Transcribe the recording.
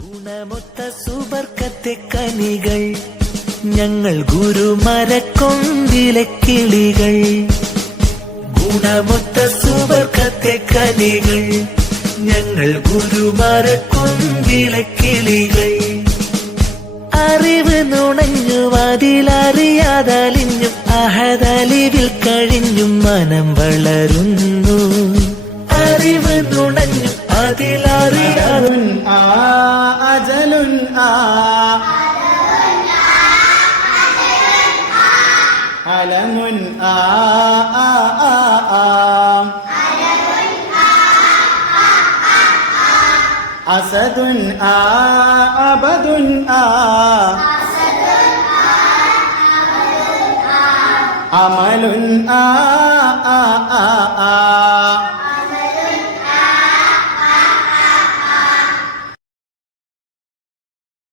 ഗുണമൊത്ത സുബർക്കത്തെ കനികൾ. ഞങ്ങൾ ഗുരുമരക്കൊമ്പിലെ കിളികൾ. ഗുണമൊത്ത സുബർക്കത്തെ കനികൾ. ഞങ്ങൾ ഗുരുമരക്കൊമ്പിലെ കിളികൾ. അറിവ് നുണഞ്ഞു അതിലറിയാതലിഞ്ഞും അഹദലിവിൽ കഴിഞ്ഞു മനം വളരുന്നു. അറിവ് നുണഞ്ഞു അതിലറിയാതും ആ അലമുൻ ആ ആ ആ ആ അസദുൻ ആ അബദുൻ ആ അമലുൻ ആ ആ ആ ആ